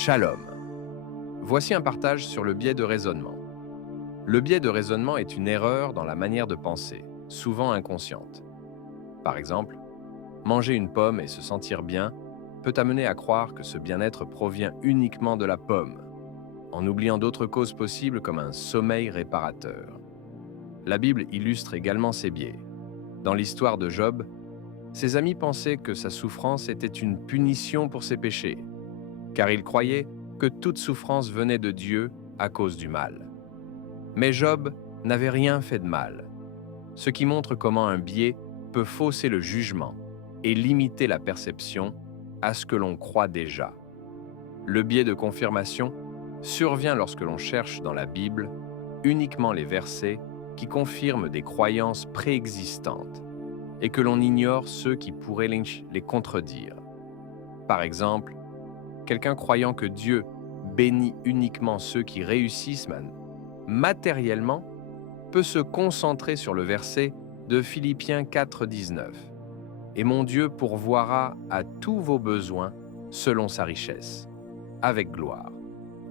Shalom. Voici un partage sur le biais de raisonnement. Le biais de raisonnement est une erreur dans la manière de penser, souvent inconsciente. Par exemple, manger une pomme et se sentir bien peut amener à croire que ce bien-être provient uniquement de la pomme, en oubliant d'autres causes possibles comme un sommeil réparateur. La Bible illustre également ces biais. Dans l'histoire de Job, ses amis pensaient que sa souffrance était une punition pour ses péchés, car ils croyaient que toute souffrance venait de Dieu à cause du mal. Mais Job n'avait rien fait de mal, ce qui montre comment un biais peut fausser le jugement et limiter la perception à ce que l'on croit déjà. Le biais de confirmation survient lorsque l'on cherche dans la Bible uniquement les versets qui confirment des croyances préexistantes et que l'on ignore ceux qui pourraient les contredire. Par exemple, quelqu'un croyant que Dieu bénit uniquement ceux qui réussissent matériellement peut se concentrer sur le verset de Philippiens 4,19. « Et mon Dieu pourvoira à tous vos besoins selon sa richesse, avec gloire,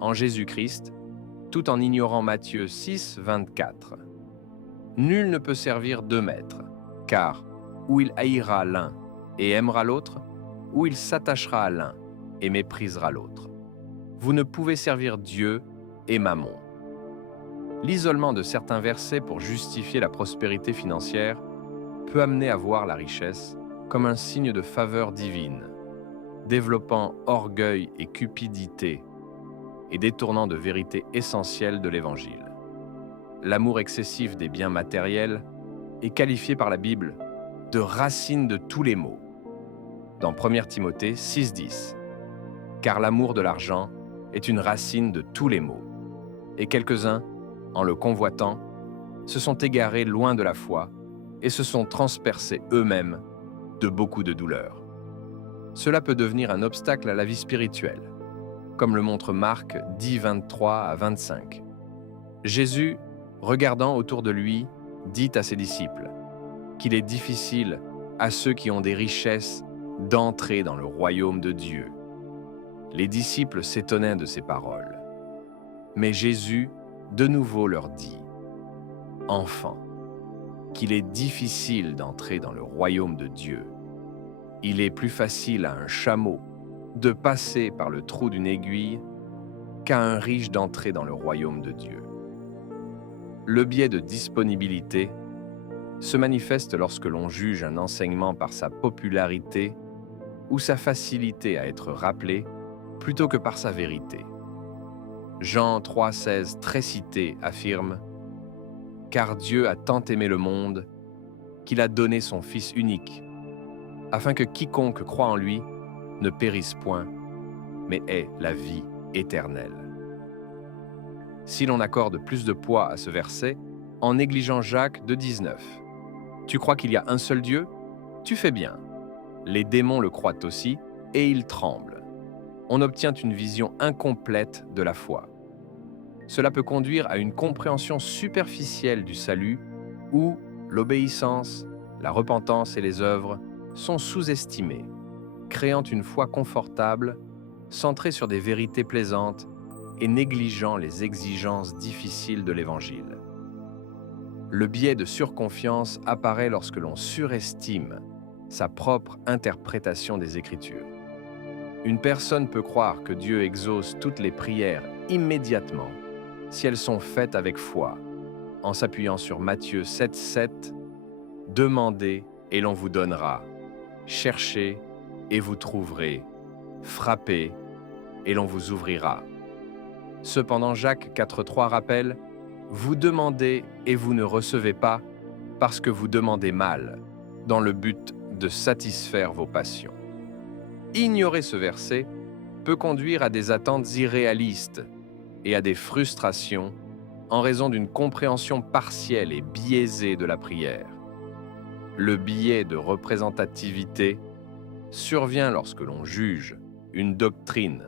en Jésus-Christ, tout en ignorant Matthieu 6,24. Nul ne peut servir deux maîtres, car ou il haïra l'un et aimera l'autre, ou il s'attachera à l'un et méprisera l'autre. Vous ne pouvez servir Dieu et Mammon. » L'isolement de certains versets pour justifier la prospérité financière peut amener à voir la richesse comme un signe de faveur divine, développant orgueil et cupidité et détournant de vérités essentielles de l'Évangile. L'amour excessif des biens matériels est qualifié par la Bible de racine de tous les maux. Dans 1 Timothée 6,10, « Car l'amour de l'argent est une racine de tous les maux, et quelques-uns, en le convoitant, se sont égarés loin de la foi et se sont transpercés eux-mêmes de beaucoup de douleurs. » Cela peut devenir un obstacle à la vie spirituelle, comme le montre Marc 10, 23 à 25. Jésus, regardant autour de lui, dit à ses disciples qu'il est difficile à ceux qui ont des richesses d'entrer dans le royaume de Dieu. Les disciples s'étonnaient de ces paroles. Mais Jésus, de nouveau, leur dit « Enfants, qu'il est difficile d'entrer dans le royaume de Dieu. Il est plus facile à un chameau de passer par le trou d'une aiguille qu'à un riche d'entrer dans le royaume de Dieu. » Le biais de disponibilité se manifeste lorsque l'on juge un enseignement par sa popularité ou sa facilité à être rappelé plutôt que par sa vérité. Jean 3,16, très cité, affirme « Car Dieu a tant aimé le monde qu'il a donné son Fils unique, afin que quiconque croit en lui ne périsse point, mais ait la vie éternelle. » Si l'on accorde plus de poids à ce verset, en négligeant Jacques 2,19, « Tu crois qu'il y a un seul Dieu? Tu fais bien. Les démons le croient aussi, et ils tremblent. » On obtient une vision incomplète de la foi. Cela peut conduire à une compréhension superficielle du salut où l'obéissance, la repentance et les œuvres sont sous-estimées, créant une foi confortable, centrée sur des vérités plaisantes et négligeant les exigences difficiles de l'Évangile. Le biais de surconfiance apparaît lorsque l'on surestime sa propre interprétation des Écritures. Une personne peut croire que Dieu exauce toutes les prières immédiatement si elles sont faites avec foi, en s'appuyant sur Matthieu 7,7 « Demandez et l'on vous donnera, cherchez et vous trouverez, frappez et l'on vous ouvrira. » Cependant, Jacques 4,3 rappelle « Vous demandez et vous ne recevez pas parce que vous demandez mal, dans le but de satisfaire vos passions. » Ignorer ce verset peut conduire à des attentes irréalistes et à des frustrations en raison d'une compréhension partielle et biaisée de la prière. Le biais de représentativité survient lorsque l'on juge une doctrine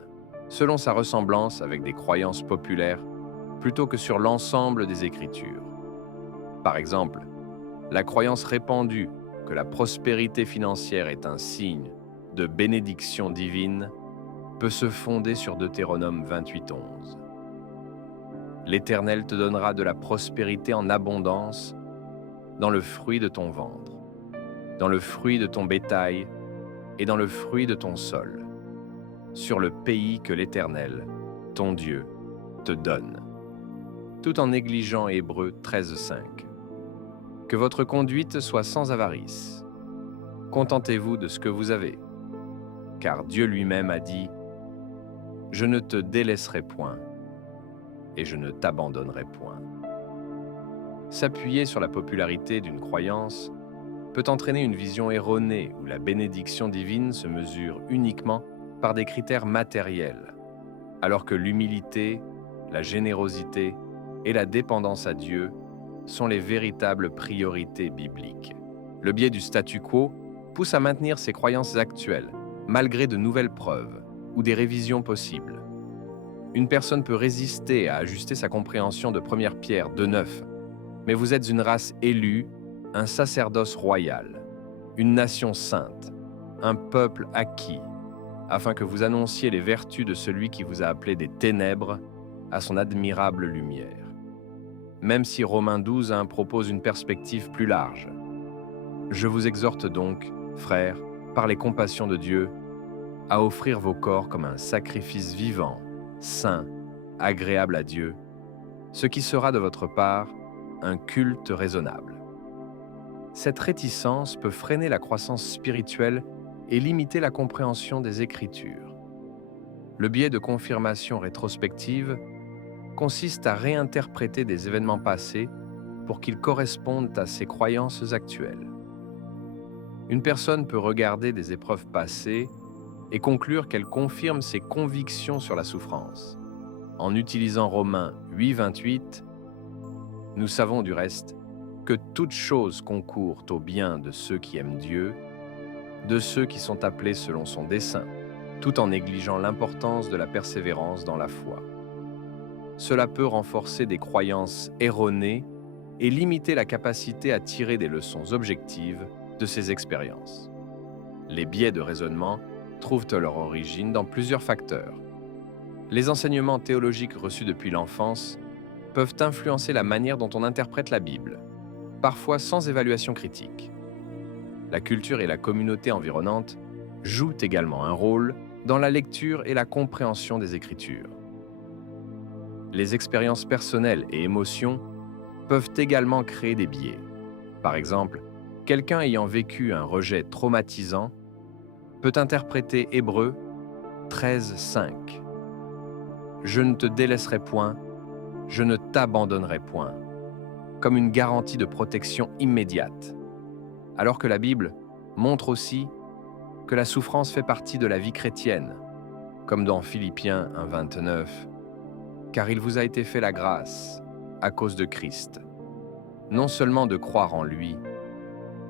selon sa ressemblance avec des croyances populaires plutôt que sur l'ensemble des Écritures. Par exemple, la croyance répandue que la prospérité financière est un signe de bénédiction divine peut se fonder sur Deutéronome 28:11. L'Éternel te donnera de la prospérité en abondance dans le fruit de ton ventre, dans le fruit de ton bétail et dans le fruit de ton sol, sur le pays que l'Éternel, ton Dieu, te donne. Tout en négligeant Hébreux 13:5. Que votre conduite soit sans avarice. Contentez-vous de ce que vous avez, car Dieu lui-même a dit « Je ne te délaisserai point et je ne t'abandonnerai point ». S'appuyer sur la popularité d'une croyance peut entraîner une vision erronée où la bénédiction divine se mesure uniquement par des critères matériels, alors que l'humilité, la générosité et la dépendance à Dieu sont les véritables priorités bibliques. Le biais du statu quo pousse à maintenir ses croyances actuelles, malgré de nouvelles preuves ou des révisions possibles. Une personne peut résister à ajuster sa compréhension de 1 Pierre 2:9, mais vous êtes une race élue, un sacerdoce royal, une nation sainte, un peuple acquis, afin que vous annonciez les vertus de celui qui vous a appelé des ténèbres à son admirable lumière. Même si Romains 12:1 propose une perspective plus large. Je vous exhorte donc, frères, par les compassions de Dieu, à offrir vos corps comme un sacrifice vivant, saint, agréable à Dieu, ce qui sera de votre part un culte raisonnable. Cette réticence peut freiner la croissance spirituelle et limiter la compréhension des Écritures. Le biais de confirmation rétrospective consiste à réinterpréter des événements passés pour qu'ils correspondent à ses croyances actuelles. Une personne peut regarder des épreuves passées et conclure qu'elles confirment ses convictions sur la souffrance. En utilisant Romains 8:28, nous savons du reste que toutes choses concourent au bien de ceux qui aiment Dieu, de ceux qui sont appelés selon son dessein, tout en négligeant l'importance de la persévérance dans la foi. Cela peut renforcer des croyances erronées et limiter la capacité à tirer des leçons objectives de ces expériences. Les biais de raisonnement trouvent leur origine dans plusieurs facteurs. Les enseignements théologiques reçus depuis l'enfance peuvent influencer la manière dont on interprète la Bible, parfois sans évaluation critique. La culture et la communauté environnante jouent également un rôle dans la lecture et la compréhension des Écritures. Les expériences personnelles et émotions peuvent également créer des biais. Par exemple, quelqu'un ayant vécu un rejet traumatisant peut interpréter Hébreux 13:5. Je ne te délaisserai point, je ne t'abandonnerai point, comme une garantie de protection immédiate, alors que la Bible montre aussi que la souffrance fait partie de la vie chrétienne, comme dans Philippiens 1:29, car il vous a été fait la grâce, à cause de Christ, non seulement de croire en lui,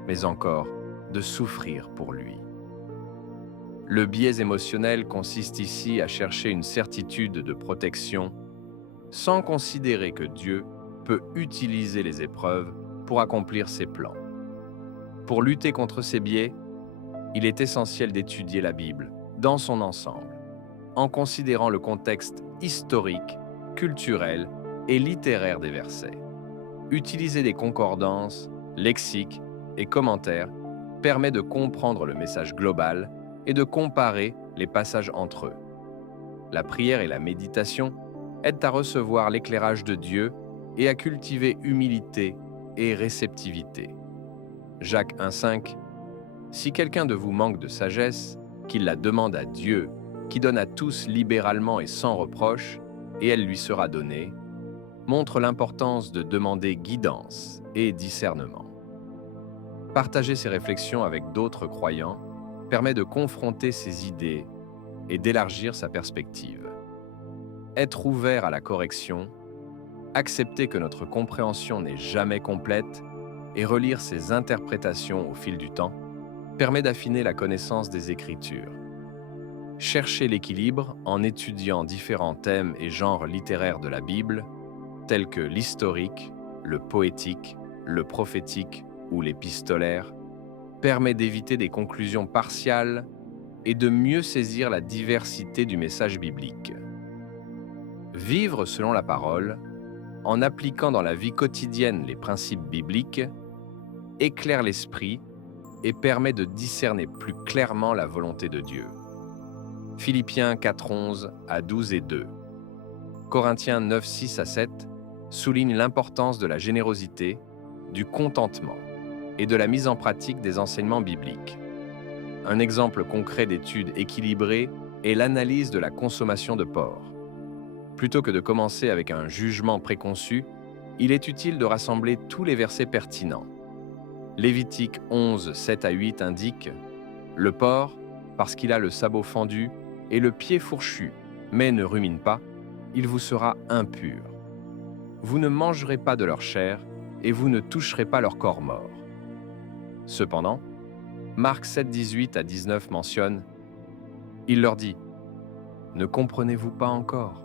mais encore de souffrir pour lui. Le biais émotionnel consiste ici à chercher une certitude de protection sans considérer que Dieu peut utiliser les épreuves pour accomplir ses plans. Pour lutter contre ces biais, il est essentiel d'étudier la Bible dans son ensemble, en considérant le contexte historique, culturel et littéraire des versets. Utiliser des concordances, lexiques et commentaires permet de comprendre le message global et de comparer les passages entre eux. La prière et la méditation aident à recevoir l'éclairage de Dieu et à cultiver humilité et réceptivité. Jacques 1:5 « Si quelqu'un de vous manque de sagesse, qu'il la demande à Dieu, qui donne à tous libéralement et sans reproche, et elle lui sera donnée », montre l'importance de demander guidance et discernement. Partager ses réflexions avec d'autres croyants permet de confronter ses idées et d'élargir sa perspective. Être ouvert à la correction, accepter que notre compréhension n'est jamais complète et relire ses interprétations au fil du temps permet d'affiner la connaissance des Écritures. Chercher l'équilibre en étudiant différents thèmes et genres littéraires de la Bible, tels que l'historique, le poétique, le prophétique ou l'épistolaire, permet d'éviter des conclusions partiales et de mieux saisir la diversité du message biblique. Vivre selon la parole, en appliquant dans la vie quotidienne les principes bibliques, éclaire l'esprit et permet de discerner plus clairement la volonté de Dieu. Philippiens 4:11 à 12 et 2. Corinthiens 9:6 à 7 souligne l'importance de la générosité, du contentement et de la mise en pratique des enseignements bibliques. Un exemple concret d'étude équilibrée est l'analyse de la consommation de porc. Plutôt que de commencer avec un jugement préconçu, il est utile de rassembler tous les versets pertinents. Lévitique 11, 7 à 8 indique « Le porc, parce qu'il a le sabot fendu et le pied fourchu, mais ne rumine pas, il vous sera impur. Vous ne mangerez pas de leur chair et vous ne toucherez pas leur corps mort. » Cependant, Marc 7, 18 à 19 mentionne « Il leur dit « Ne comprenez-vous pas encore ?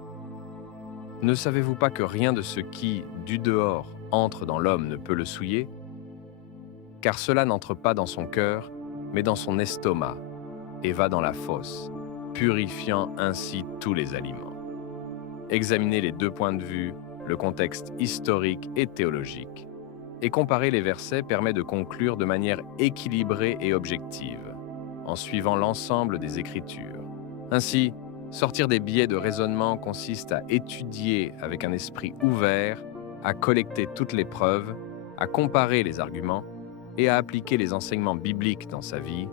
Ne savez-vous pas que rien de ce qui, du dehors, entre dans l'homme ne peut le souiller ? Car cela n'entre pas dans son cœur, mais dans son estomac, et va dans la fosse, purifiant ainsi tous les aliments. » Examinez les deux points de vue, le contexte historique et théologique, et comparer les versets permet de conclure de manière équilibrée et objective, en suivant l'ensemble des Écritures. Ainsi, sortir des biais de raisonnement consiste à étudier avec un esprit ouvert, à collecter toutes les preuves, à comparer les arguments et à appliquer les enseignements bibliques dans sa vie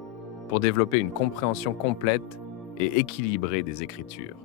pour développer une compréhension complète et équilibrée des Écritures.